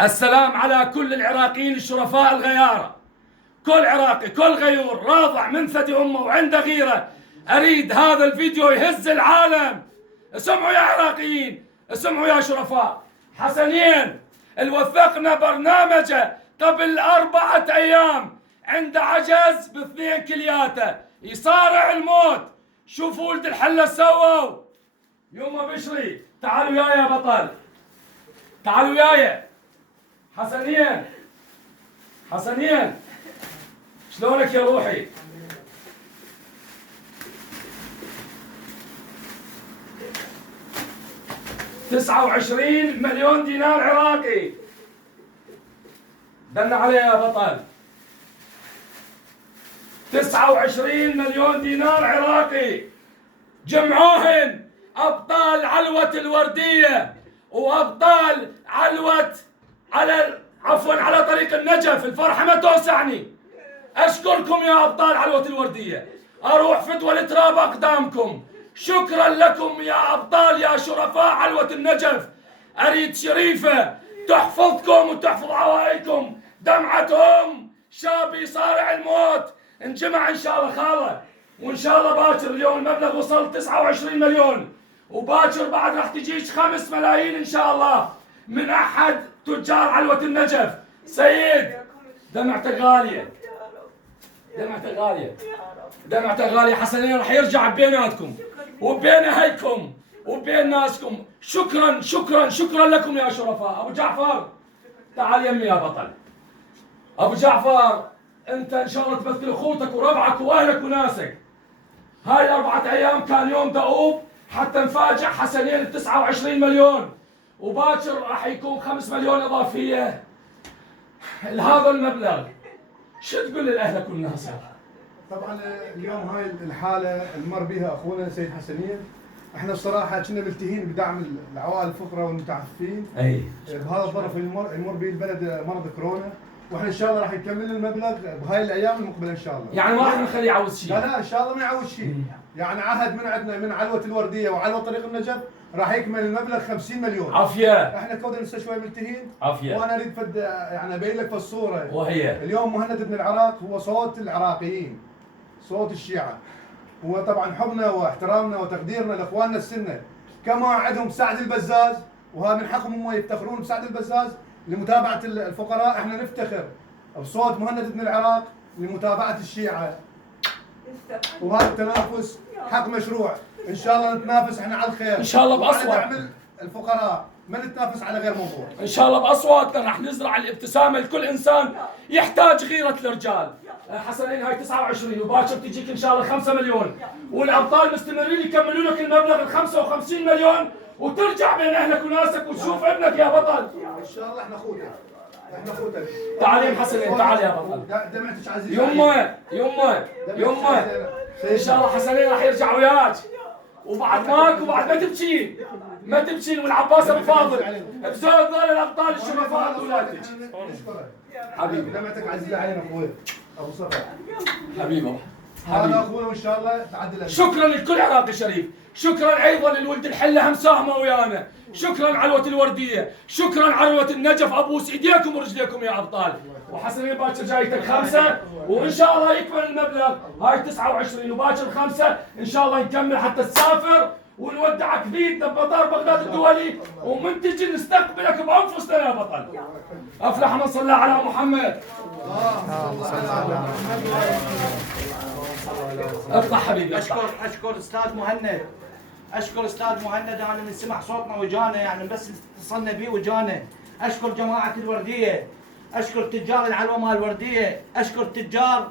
السلام على كل العراقيين الشرفاء الغيارة. كل عراقي كل غيور راضع من ثدي امه وعنده غيره. اريد هذا الفيديو يهز العالم. اسمعوا يا عراقيين، اسمعوا يا شرفاء. حسنين الوثقنا برنامجه قبل 4 أيام، عنده عجز ب2 كلياته، يصارع الموت. شوفوا ولد الحله سووا. يما بشري تعالوا وياي يا بطل، تعالوا وياي. حسنين حسنين شلونك يا روحي؟ $29 مليون عراقي. دلنا عليه يا بطل. 29 مليون عراقي جمعوهن ابطال علوة الوردية وابطال علوة على طريق النجف. الفرحة ما توسعني. اشكركم يا ابطال علوة الوردية، اروح فدوى التراب اقدامكم. شكرا لكم يا ابطال يا شرفاء علوة النجف. اريد شريفة تحفظكم وتحفظ عوائلكم. دمعتهم شاب يصارع الموت. انجمع ان شاء الله خاله، وان شاء الله باكر اليوم المبلغ وصل 29 مليون، وباكر بعد راح تجيش 5 ملايين ان شاء الله من احد تجار علوة النجف. سيد دمعتك غالية، دمعتك غالية، دمعتك غالية. حسنين راح يرجع بيناتكم وبين اهلكم وبين ناسكم. شكرا شكرا شكرا لكم يا شرفاء. ابو جعفر تعال يمي يا بطل. ابو جعفر انت ان شاء الله تمثل اخوتك وربعك واهلك وناسك. هاي 4 أيام كان يوم دؤوب حتى نفاجئ حسنين ب29 مليون، وباكر راح يكون 5 مليون اضافيه لهذا المبلغ. شو تقول لاهلك والناس؟ طبعا اليوم هاي الحاله اللي مر بها اخونا سيد حسنين، احنا بصراحه كنا ملتهين بدعم العوائل الفقراء والمتعففين. اي بهذا الظرف يمر به البلد مرض كورونا، واحنا ان شاء الله راح نكمل المبلغ بهاي الايام المقبله ان شاء الله. يعني ما راح نخليه يعوز شيء؟ لا ان شاء الله ما يعوز شيء. يعني عهد من عندنا من علوه الورديه وعلوه طريق النجف راح يكمل المبلغ 50 مليون. عافيه. احنا كودنا لسه شوي ملتهين. عافيه. وانا اريد يعني ابين لك في الصوره. وهي اليوم مهند بن العراق هو صوت العراقيين، صوت الشيعة. هو طبعا حبنا واحترامنا وتقديرنا لاخواننا السنة، كما عندهم سعد البزاز، وهذا من حقهم هم يفتخرون بسعد البزاز لمتابعة الفقراء. احنا نفتخر بصوت مهند بن العراق لمتابعة الشيعة. وهذا التنافس حق مشروع. ان شاء الله نتنافس احنا على الخير ان شاء الله باصوات. ندعم الفقراء، ما نتنافس على غير موضوع. ان شاء الله باصواتنا راح نزرع الابتسامه لكل انسان يحتاج غيره الرجال. حسنين هاي 29 وباكر تجيك ان شاء الله 5 مليون، والابطال مستمرين يكملوا لك المبلغ ال 55 مليون، وترجع بين اهلك وناسك وتشوف ابنك يا بطل. ان شاء الله احنا اخوتك، احنا اخوتك. تعال يا حسنين، تعال يا بطل. دمعتك عزيز. يمه يمه يمه ان شاء الله حسنين راح يرجع وياك، وبعد ماك وبعد ما تبكين ما تبكين. والعباس ابو فاضل بزود ذول الابطال الشرفاء اولادك. حبيبي دمعتك عزيزه علينا اخوي ابو صفا. حبيبي هذا اخونا وان شاء الله تعدل. شكرا لكل عراقي شريف. شكرا ايضا للولد الحله هم ساهمه ويانا. شكرا علوة الورديه، شكرا علوة النجف. ابوس ايديكم ورجليكم يا ابطال. وحسنين باكر جايتك 5، وان شاء الله يكمل المبلغ. هاي 29 وباكر 5 ان شاء الله نكمل حتى تسافر ونودعك بيتنا بمطار بغداد الدولي، ومن تجي نستقبلك بانفسنا يا بطل. افلح من صلى على محمد. اطلع حبيبي. اشكر استاذ مهند، اشكر استاذ مهند. انا من سمع صوتنا وجانا، يعني بس اتصلنا به وجانا. اشكر جماعه الورديه، اشكر تجار العلوه مال الورديه، اشكر تجار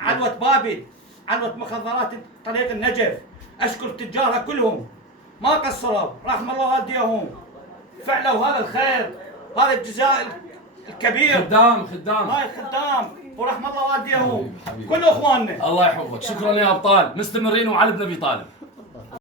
علوه بابل، علوه مخدرات طريق النجف. اشكر تجارها كلهم ما قصروا، رحم الله والديهم، فعلوا هذا الخير، هذا الجزاء الكبير. خدام هاي خدام، ورحم الله والديهم كل اخواننا. الله يحفظك. شكرا يا ابطال، مستمرين وعلى ابن ابي طالب.